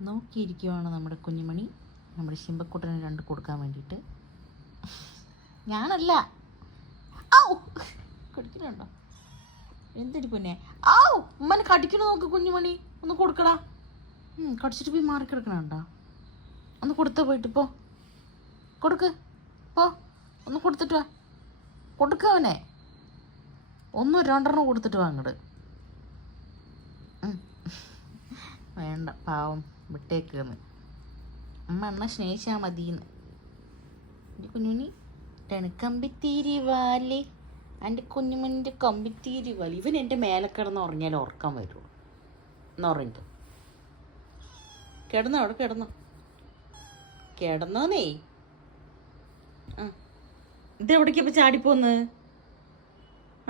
നോക്കിയിരിക്കുവാണ് നമ്മുടെ കുഞ്ഞുമണി. നമ്മുടെ ശിമ്പക്കുട്ടന് രണ്ട് കൊടുക്കാൻ വേണ്ടിയിട്ട്. ഞാനല്ല. ഔ! കടിക്കുന്നുണ്ടോ എന്തടി പൊന്നെ? ഔ! ഉമ്മനെ കടിക്കണ നോക്ക് കുഞ്ഞുമണി. ഒന്ന് കൊടുക്കടാ. കടിച്ചിട്ട് പോയി മാറിക്കിടക്കണുണ്ടോ? ഒന്ന് കൊടുത്ത പോയിട്ട് പോ. കൊടുക്ക്. പോ. ഒന്ന് കൊടുത്തിട്ട് വാ. കൊടുക്ക അവനെ. ഒന്നും രണ്ടെണ്ണം കൊടുത്തിട്ട് വാങ്ങട് വേണ്ട പാവം. വിട്ടേക്കുന്ന് അമ്മ എണ്ണ സ്നേഹിച്ചാൽ മതിയെന്ന് എന്റെ കുഞ്ഞുണി കമ്പിത്തീരി വാലി എന്റെ കുഞ്ഞുമണിന്റെ കമ്പിത്തീരി വാലി ഇവൻ എന്റെ മേലെ കിടന്ന് ഉറങ്ങിയാൽ ഉറക്കാൻ വരുള്ളൂ എന്ന് കിടന്നോ അവിടെ കിടന്നോ. കിടന്നോന്നേ. ആ. ഇത് എവിടേക്ക് ഇപ്പം ചാടിപ്പോന്ന്?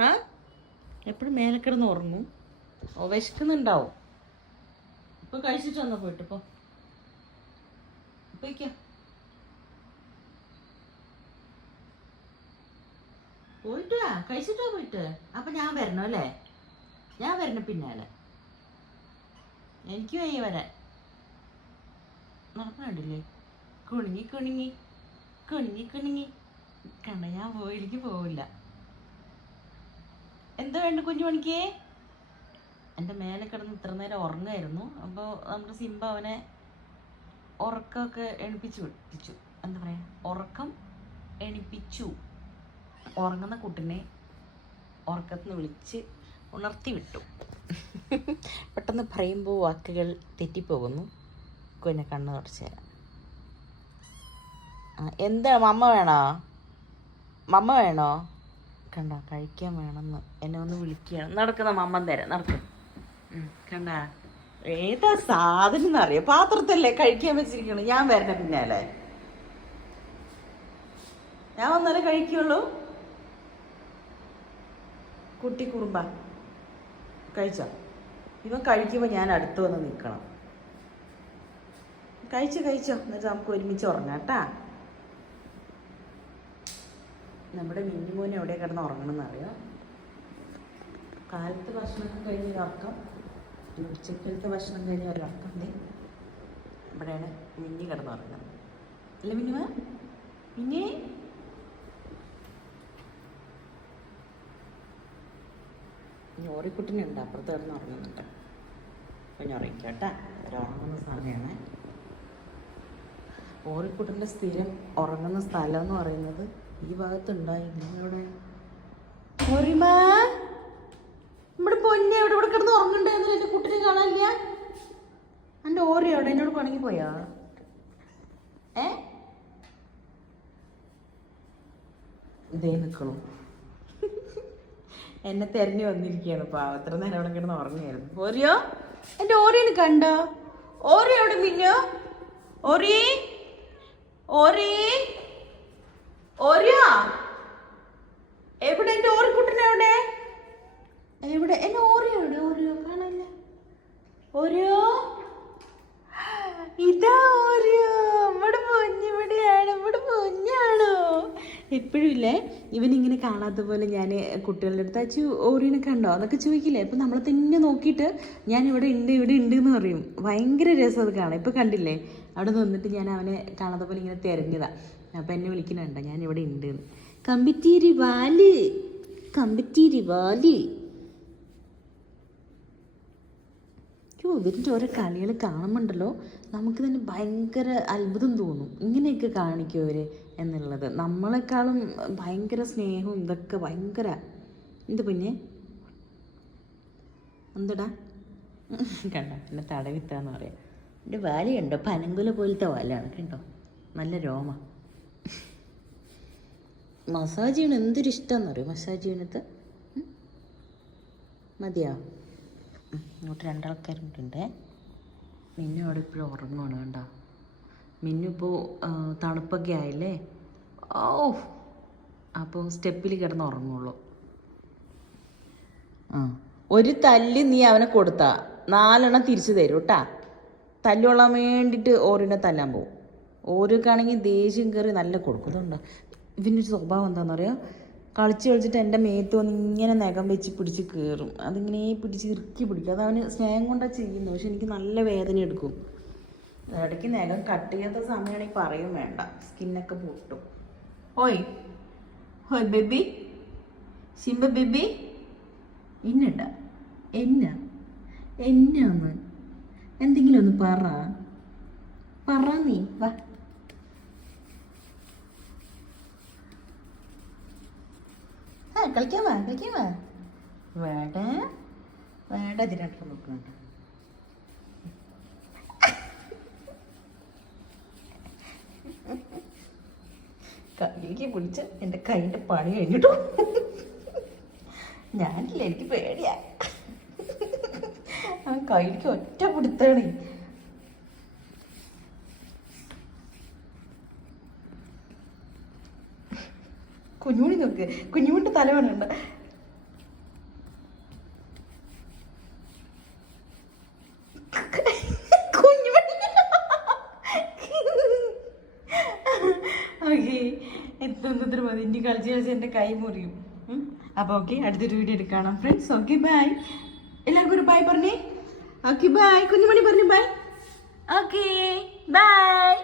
ആ? എപ്പോഴും മേലെ കിടന്ന് ഉറങ്ങും. ഓ വിശക്കുന്നുണ്ടാവും. ഇപ്പൊ കഴിച്ചിട്ട് വന്നാ പോയിട്ട് ഇപ്പൊ പോയിട്ടാ കഴിച്ചിട്ടാ പോയിട്ട്. അപ്പൊ ഞാൻ വരണോ അല്ലേ? ഞാൻ വരണം പിന്നാലെ. എനിക്ക് വയ്യ വരാൻ. നടക്കണ്ടില്ലേ കുണുങ്ങി കുണുങ്ങി കുണുങ്ങി കുണുങ്ങി. കണ്ട ഞാൻ പോയിലേക്ക് പോവില്ല. എന്താ വേണ്ട കുഞ്ഞു മണിക്കേ എന്റെ മേലെ കിടന്ന് ഇത്ര നേരം ഉറങ്ങായിരുന്നു. അപ്പോൾ നമ്മുടെ സിംബ അവനെ ഉറക്കമൊക്കെ എണിപ്പിച്ചു വിട്ടിച്ചു. എന്താ പറയുക ഉറക്കം എണിപ്പിച്ചു. ഉറങ്ങുന്ന കുട്ടിനെ ഉറക്കത്തിൽ നിന്ന് വിളിച്ച് ഉണർത്തി വിട്ടു. പെട്ടെന്ന് പറയുമ്പോൾ വാക്കുകൾ തെറ്റിപ്പോകുന്നു. കുഞ്ഞെ കണ്ണ് തുടച്ചു തരാം. എന്താ മമ്മ വേണോ? മമ്മ വേണോ? കണ്ട കഴിക്കാൻ വേണമെന്ന്. എന്നെ ഒന്ന് വിളിക്കുകയാണ്. നടക്കുന്ന മമ്മൻ തരാം. നടക്കും. കണ്ട? ഏതാ സാധനം എന്നറിയോ? പാത്രത്തല്ലേ കഴിക്കാൻ വെച്ചിരിക്കണു ഞാൻ വരണ പിന്നാലെ. ഞാൻ വന്നാലേ കഴിക്കുള്ളൂ. കുട്ടി കുറുമ്പ. കഴിച്ചോ? ഇവൻ കഴിക്കുമ്പോൾ ഞാൻ അടുത്ത് വന്ന് നിൽക്കണം കഴിച്ചോ കഴിച്ചോ. എന്നിട്ട് നമുക്ക് ഒരുമിച്ച് ഉറങ്ങാം കേട്ടാ? നമ്മുടെ മിന്നുമോനെ എവിടെ കിടന്ന് ഉറങ്ങണം എന്നറിയോ കാലത്ത് ഭക്ഷണമൊക്കെ കഴിഞ്ഞ് ഉറക്കം. ഉച്ചക്കലത്തെ ഭക്ഷണം കഴിഞ്ഞ് ഒരു ഉറക്കം ദേ ഇവിടെയാണ് മിന്നി കിടന്ന് ഉറങ്ങുന്നത്. അല്ലേ മിനിമ മിന്നി? ഞോറിക്കുട്ടിനുണ്ട് അപ്പുറത്ത് കിടന്ന് ഉറങ്ങുന്നുണ്ട്. അപ്പം ഞാൻ ഉറങ്ങിക്കോട്ടെ ഒരു ഉറങ്ങുന്ന സമയമാണ്. ഓറിക്കുട്ടന്റെ സ്ഥിരം ഉറങ്ങുന്ന സ്ഥലം എന്ന് പറയുന്നത് ഈ ഭാഗത്തുണ്ടായിരുന്നു ഇവിടെ ഓറിമാ നമ്മുടെ പൊന്നെ എവിടെ ഇവിടെ കിടന്ന് ഉറങ്ങണ്ടായിരുന്നു എന്റെ കുട്ടിനെ കാണാനില്ല എന്റെ ഓരോ അവിടെ എന്നോട് പണങ്ങി പോയാ? ഏ? ഇതേ നിൽക്കണു എന്നെ തെരഞ്ഞു വന്നിരിക്കുകയാണ് പാവത്ര നേരം അവിടെ കിടന്ന് ഉറങ്ങുകയായിരുന്നു. ഓറിയോ? എന്റെ ഓരോന്ന് കണ്ടോ? ഓറി എവിടെ മിന്നോ ഓറി? ഓറി? ഓറിയോ എവിടെ എന്റെ ഓറിക്കുട്ടനെ എവിടെ എവിടെ എന്നെ ഓറിയോ എവിടെ ഓറിയോ കാണാനില്ല ഓറിയോ ഇതാ ഓറിയോ ഇവിടെ പൊഞ്ഞിവിടെയാണ് ഇവിടെ പൊഞ്ഞാണോ എപ്പോഴും ഇല്ലേ? ഇവനിങ്ങനെ കാണാത്ത പോലെ ഞാൻ കുട്ടികളുടെ അടുത്ത് അച്ചു ഓറിനെ കണ്ടോ? അതൊക്കെ ചോദിക്കില്ലേ? ഇപ്പം നമ്മളെ തന്നെ നോക്കിയിട്ട് ഞാൻ ഇവിടെ ഉണ്ട് ഇവിടെ ഉണ്ട് എന്ന് പറയും. ഭയങ്കര രസം അത് കാണാം ഇപ്പം കണ്ടില്ലേ? അവിടെ നിന്നിട്ട് ഞാൻ അവനെ കാണാത്ത പോലെ ഇങ്ങനെ തിരഞ്ഞതാണ് അപ്പം എന്നെ വിളിക്കുന്നുണ്ടോ ഞാൻ ഇവിടെ ഉണ്ട് കമ്പിറ്റീരി വാൽ. കമ്പിത്തീരി വാൽ. യോ ഇവരിന്റെ ഓരോ കളികൾ കാണുമ്പോണ്ടല്ലോ നമുക്ക് തന്നെ ഭയങ്കര അത്ഭുതം തോന്നും. ഇങ്ങനെയൊക്കെ കാണിക്കും എന്നുള്ളത്. നമ്മളെക്കാളും ഭയങ്കര സ്നേഹവും ഇതൊക്കെ ഭയങ്കര. എന്ത് പിന്നെ? എന്തടാ? കണ്ട? എന്നെ തടവിത്താന്ന് പറയാം. എന്റെ വാലയുണ്ടോ പനങ്കുല പോലത്തെ വാലാണ് കണ്ടോ? നല്ല രോമ. മസാജ് ചെയ്യണം എന്തൊരു ഇഷ്ടമെന്ന് പറയും മസാജ് ചെയ്യണത്? ഉം? ഇങ്ങോട്ട് രണ്ടാൾക്കാരുണ്ട്. മിന്നു അവിടെ ഇപ്പോഴും ഉറങ്ങുവാണ് കണ്ടോ. മിന്നു ഇപ്പോൾ തണുപ്പൊക്കെ ആയില്ലേ? ഓ അപ്പോൾ സ്റ്റെപ്പിൽ കിടന്ന് ഉറങ്ങുള്ളൂ. ആ. ഒരു തല്ല് നീ അവനെ കൊടുത്ത. നാലെണ്ണം തിരിച്ചു തരും കേട്ടാ. തല്ലുകൊള്ളാൻ വേണ്ടിയിട്ട് ഓരോനെ തല്ലാൻ പോകും ഓരോക്കാണെങ്കിൽ ദേഷ്യം കയറി നല്ല കൊടുക്കും. ഇതുണ്ടോ ഇവന്റെ ഒരു സ്വഭാവം എന്താണെന്ന് പറയുക കളിച്ച് കളിച്ചിട്ട് എന്റെ മേത്ത് വന്ന് ഇങ്ങനെ നഖം വെച്ച് പിടിച്ച് കയറും അതിങ്ങനെ പിടിച്ച് ഇറുക്കി പിടിക്കും. അത് അവന് സ്നേഹം കൊണ്ടാണ് ചെയ്യുന്നത്. പക്ഷെ എനിക്ക് നല്ല വേദന എടുക്കും. ഇടയ്ക്ക് നഖം കട്ട് ചെയ്യാത്ത സമയമാണെങ്കിൽ പറയും വേണ്ട. സ്കിന്നൊക്കെ പൊട്ടും. ഓയ്. ഹോയ് ബേബി. Simba baby. എന്നണ്ട എന്ന? എന്നാന്ന്? എന്തെങ്കിലും ഒന്ന് പറ. പറ നീ. വാ ആ കളിക്കാൻ വാ കളിക്കാൻ വാ. വേണ്ട? വേണ്ട ഇതിനായിട്ട് നോക്കുന്നുണ്ട് കയ്യിലേക്ക് പിടിച്ച് എന്റെ കൈന്റെ പണി കഴിഞ്ഞിട്ടു? ഞാനില്ല എനിക്ക് പേടിയാ. കയ്യിലേക്ക് ഒറ്റ പിടുത്താണ് കുഞ്ഞുമണി നോക്ക്. കുഞ്ഞുമണിന്റെ തല വേണുണ്ട്. കുഞ്ഞുമണി ഓക്കെ. എത്തുന്നതിന് മതി? ഇനി കളിച്ച് കളിച്ച് എന്റെ കൈ മുറിയും. അപ്പോൾ ഓക്കെ അടുത്തൊരു വീഡിയോ എടുക്കണം ഫ്രണ്ട്സ് ഓക്കെ ബൈ എല്ലാവർക്കും ഒരു ബൈ പറഞ്ഞേ. ഓക്കെ ബൈ കുഞ്ഞുമണി പറഞ്ഞു ബൈ ഓക്കെ ബൈ